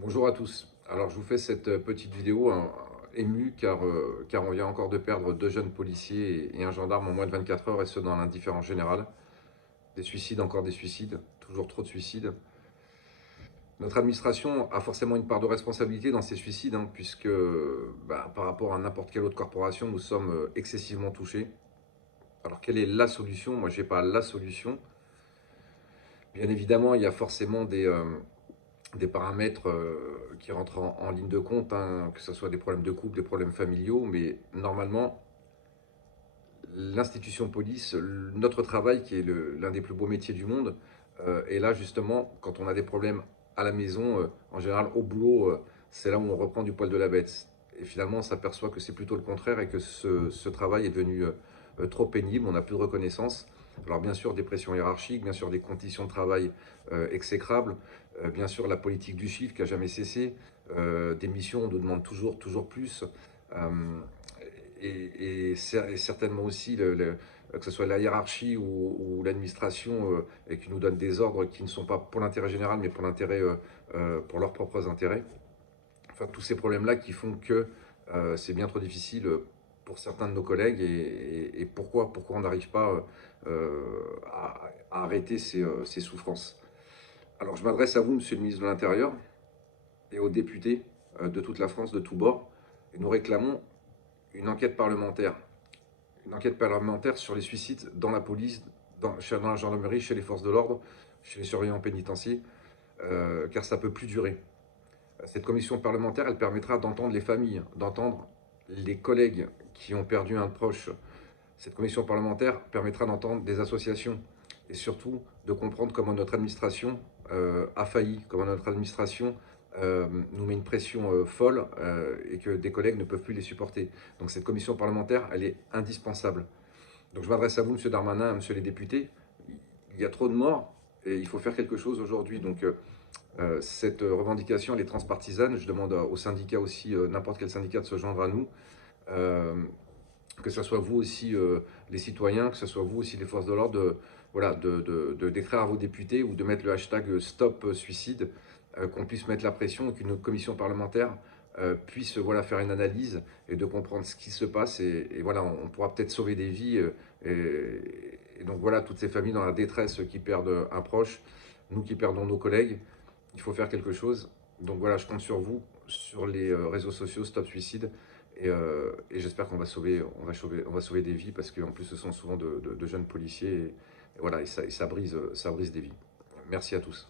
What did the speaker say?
Bonjour à tous. Alors je vous fais cette petite vidéo émue car on vient encore de perdre deux jeunes policiers et un gendarme en moins de 24 heures et ce dans l'indifférence générale. Des suicides, encore des suicides, toujours trop de suicides. Notre administration a forcément une part de responsabilité dans ces suicides puisque par rapport à n'importe quelle autre corporation, nous sommes excessivement touchés. Alors quelle est la solution? Moi je n'ai pas la solution. Bien évidemment, il y a forcément des paramètres qui rentrent en ligne de compte, que ce soit des problèmes de couple, des problèmes familiaux, mais normalement, l'institution police, notre travail, qui est l'un des plus beaux métiers du monde, est là justement, quand on a des problèmes à la maison, en général au boulot, c'est là où on reprend du poil de la bête. Et finalement, on s'aperçoit que c'est plutôt le contraire et que ce travail est devenu trop pénible, on n'a plus de reconnaissance. Alors bien sûr, des pressions hiérarchiques, bien sûr des conditions de travail exécrables, bien sûr la politique du chiffre qui n'a jamais cessé, des missions, on nous demande toujours plus. Euh, et certainement aussi que ce soit la hiérarchie ou l'administration et qui nous donne des ordres qui ne sont pas pour l'intérêt général mais pour leurs propres intérêts. Enfin, tous ces problèmes-là qui font que c'est bien trop difficile pour certains de nos collègues et pourquoi on n'arrive pas à arrêter ces souffrances. Alors je m'adresse à vous, Monsieur le ministre de l'Intérieur, et aux députés de toute la France, de tous bords, et nous réclamons une enquête parlementaire. Une enquête parlementaire sur les suicides dans la police, dans la gendarmerie, chez les forces de l'ordre, chez les surveillants pénitentiaires, car ça ne peut plus durer. Cette commission parlementaire, elle permettra d'entendre les familles, d'entendre les collègues qui ont perdu un proche. Cette commission parlementaire permettra d'entendre des associations et surtout de comprendre comment notre administration a failli, comment notre administration nous met une pression folle et que des collègues ne peuvent plus les supporter. Donc cette commission parlementaire, elle est indispensable. Donc je m'adresse à vous, Monsieur Darmanin, à Monsieur les députés. Il y a trop de morts et il faut faire quelque chose aujourd'hui. Donc cette revendication, elle est transpartisane. Je demande aux syndicats aussi, n'importe quel syndicat, de se joindre à nous. Euh, que ce soit vous aussi les citoyens, que ce soit vous aussi les forces de l'ordre, voilà, d'écrire à vos députés ou de mettre le hashtag Stop Suicide, qu'on puisse mettre la pression, qu'une commission parlementaire puisse voilà, faire une analyse et de comprendre ce qui se passe. Et voilà, on pourra peut-être sauver des vies. Et donc voilà, toutes ces familles dans la détresse qui perdent un proche, nous qui perdons nos collègues, il faut faire quelque chose. Donc voilà, je compte sur vous, sur les réseaux sociaux Stop Suicide. Et j'espère qu'on va sauver des vies parce qu'en plus ce sont souvent de jeunes policiers et voilà, et ça brise des vies. Merci à tous.